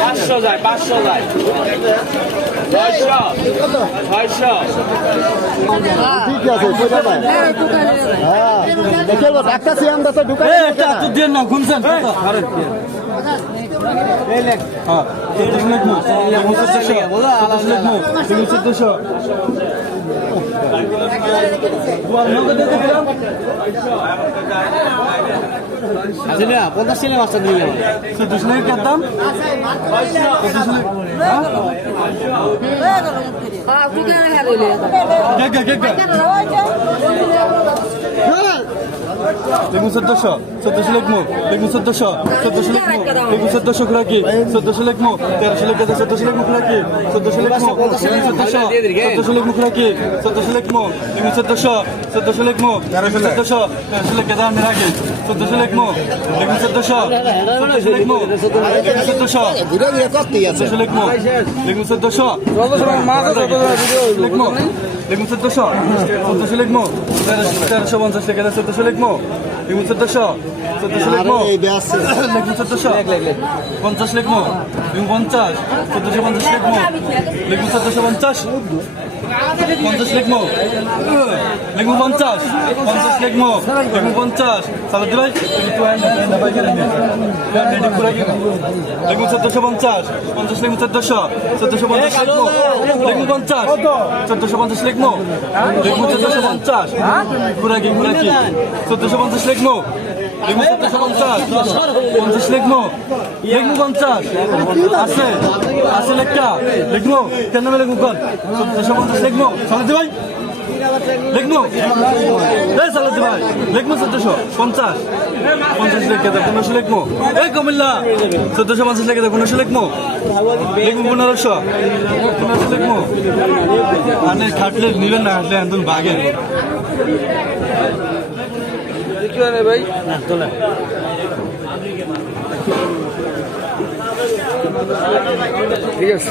পাঁচশো যায় পাঁচশো যায়। ছয়শো ছয়শো। ঠিক আছে হ্যাঁ দেখে ডাক্তার সে আমরা ঢুকাই দিয়ে না ঘুমছেন হ্যাঁ চোদ্দশো পঞ্চাশ ছেলে মাছটা দিয়ে যাব দুশো টাকা দাম দুশো টাকা দেখুন চোদ্দশো চোদ্দশো লেখমো দেখুন চোদ্দশো চোদ্দশো লেখমো দেখুন চোদ্দশো খুরাকি চোদ্দশো লেখমো তেরোশো লেখে চোদ্দশো লেখমো খুরাকি চোদ্দশো লেখমো চোদ্দশো চোদ্দশো লেখমো খুরাকি চোদ্দশো লেখমো দেখুন চোদ্দশো চোদ্দশো লেখমো তেরোশো চোদ্দশো তেরোশো লেখে দাম রাখি চোদ্দশো লেখমো দেখুন চোদ্দশো চোদ্দশো লেখমো দেখুন চোদ্দশো চোদ্দশো লেখমো দেখুন চোদ্দশো লেখমো দেখুন চোদ্দশো চোদ্দশো লেখমো তেরোশো পঞ্চাশ লেখে চোদ্দশো লেখমো লিখব চোদ্দশো চোদ্দশো লিখব লিখব চোদ্দশো পঞ্চাশ লিখব লিখব পঞ্চাশ চোদ্দশো পঞ্চাশ লিখব লিখব চোদ্দশো পঞ্চাশ পঞ্চাশ লিখব লিখব পঞ্চাশ। পঞ্চাশ লিখব লিখব পঞ্চাশ। তাহলে দিলাই লিখব চোদ্দশো পঞ্চাশ। পঞ্চাশ লিখব চোদ্দশো। চোদ্দশো পঞ্চাশ লিখব লিখব পঞ্চাশ। চোদ্দশো পঞ্চাশ লিখব লিখব চোদ্দশো পঞ্চাশ। ঘুরা কি ঘুরা চোদ্দশো পঞ্চাশ লিখব লিখব পঞ্চাশ পঞ্চাশ লিখব। লিখব পঞ্চাশ। আছে। আছে লেখা। লিখব। কেন লিখব কর? সতেরোশো পঞ্চাশ লিখব। সালাদি ভাই। লিখব। এই সালাদি ভাই। লিখব সতেরোশো পঞ্চাশ। পঞ্চাশ লিখে দেবো পনেরোশো লিখব। এই কমিল্লা। সতেরোশো পঞ্চাশ লিখে দেবো পনেরোশো লিখব। লিখব পনেরোশো। পনেরোশো লিখব। মানে খাটলে নিবেন না, খাটলে একটু ভাই? তোলা ঠিক আছে।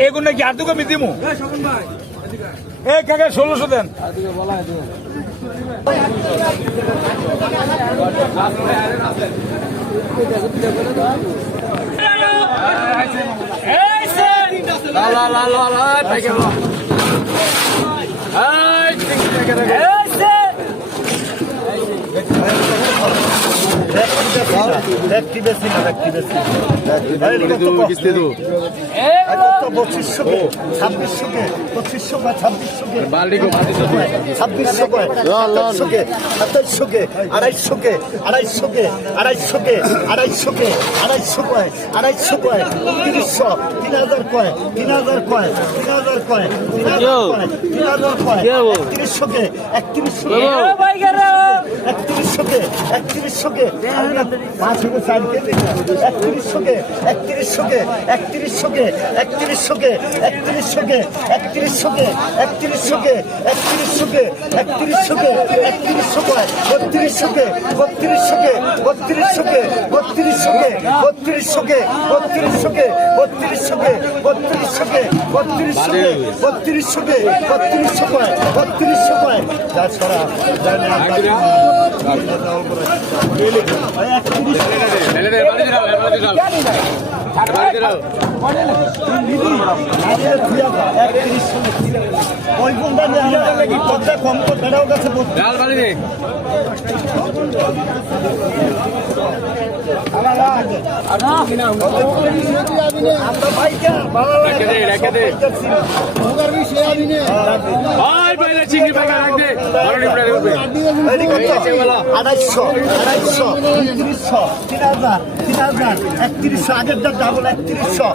এগুলো নাকি আর দুকে মিদিমু এই কাকে ষোলোশো দেন। ব্যক্তি বেশি না ব্যক্তি বেশি কিস্তি দু কে ছাব্বিশশো কে পঁচিশশো কে ছাব্বিশশো কে ছাব্বিশশো কে সাতাইশশো কে সাতাইশশো কে আড়াইশো কয় আড়াইশো কয় তিরিশশো তিন হাজার কয় তিন হাজার কয় তিন হাজার কয় তিন হাজার কয় তিন হাজার কয় একত্রিশশো কে একত্রিশশো কে একত্রিশশো কে একত্রিশশো কে পাঁচ থেকে চার কেজি একত্রিশশো কে একত্রিশশো কে একত্রিশশো কে একত্রিশশো কে একত্রিশশো কে একত্রিশশো কে একত্রিশশো কে একত্রিশশো কে একত্রিশশো কে একত্রিশশো কয় বত্রিশশো কে বত্রিশশো কে বত্রিশশো কে আমরা ভাইকা রেখে দে রেখে দে। ভাই বাইরে চিংড়ি পাকা রাখবে ধরনি প্রাণী করবে আড়াইশো আড়াইশো তিরিশশো তিন হাজার তিন হাজার একত্রিশশো আগের ডাবল একত্রিশশো।